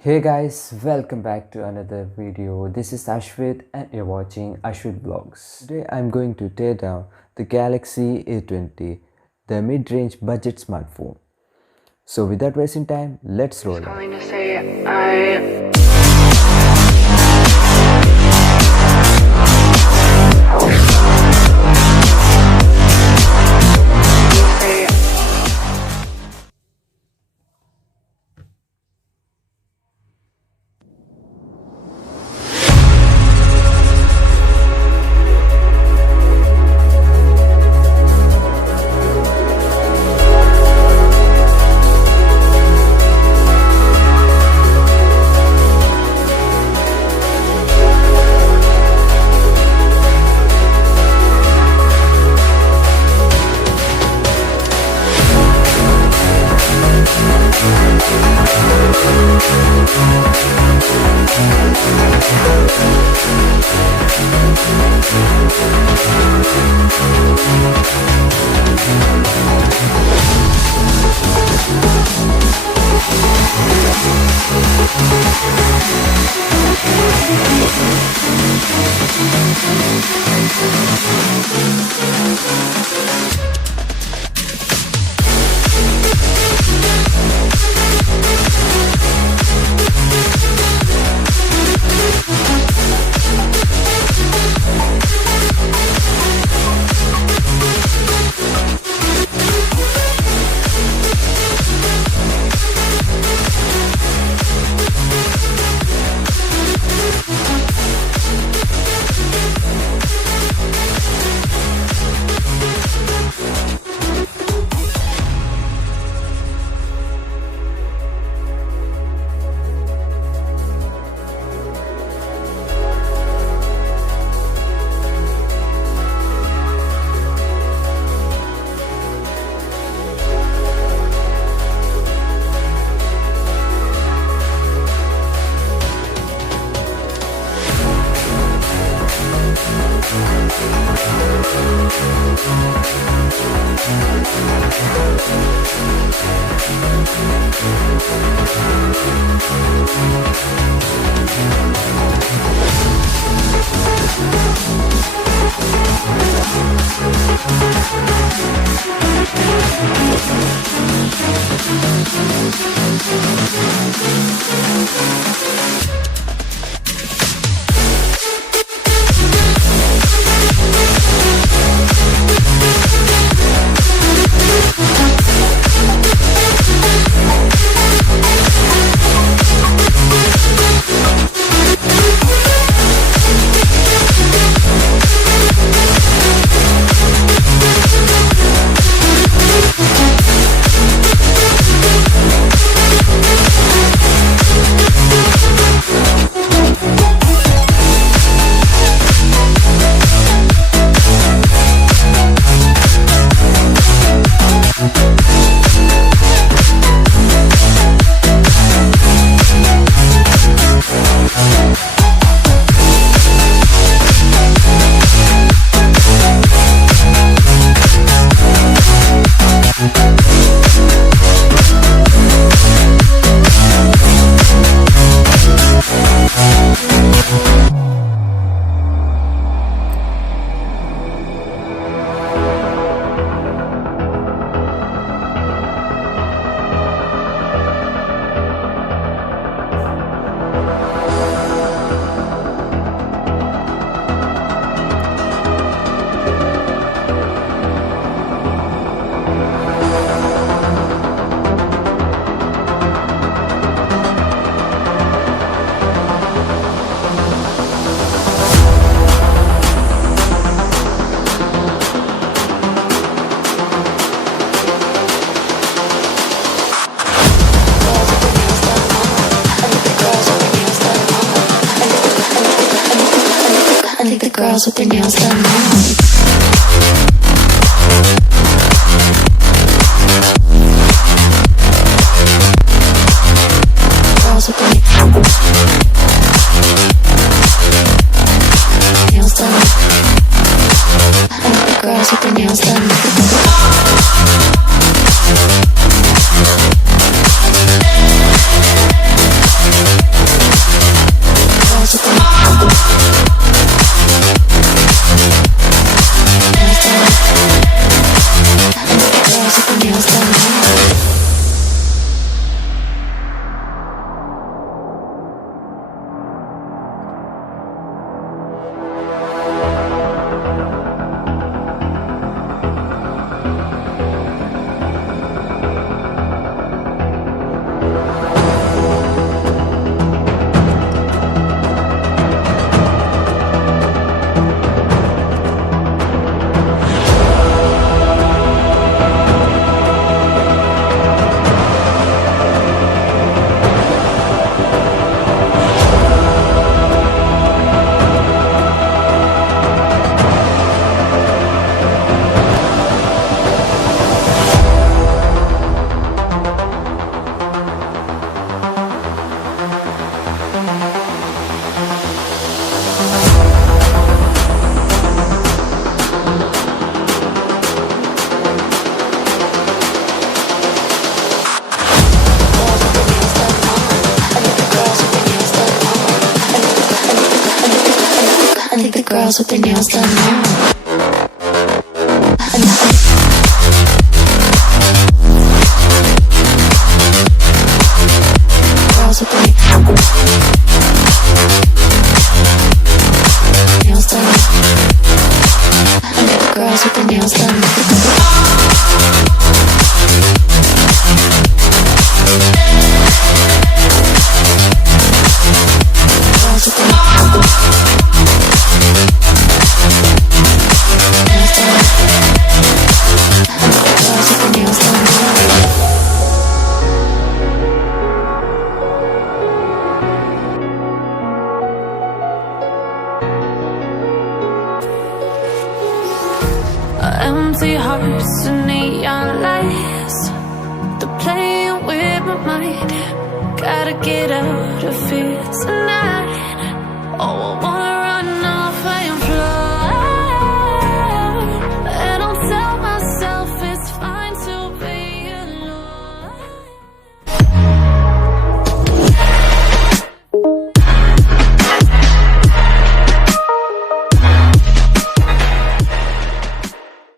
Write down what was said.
Hey guys, welcome back to another video. This is Ashwit and you're watching Ashwit Vlogs. Today I'm going to tear down the Galaxy A20, the mid-range budget smartphone. So without wasting time, let's roll. Calling to say I think the girls with their nails done now. Girls with their nails done. I think the girls with their nails done. girls with their nails done now. Girls with their nails done. Girls with their nails done. Empty hearts and neon lights, they're playing with my mind. Gotta get out of here tonight. Oh, I want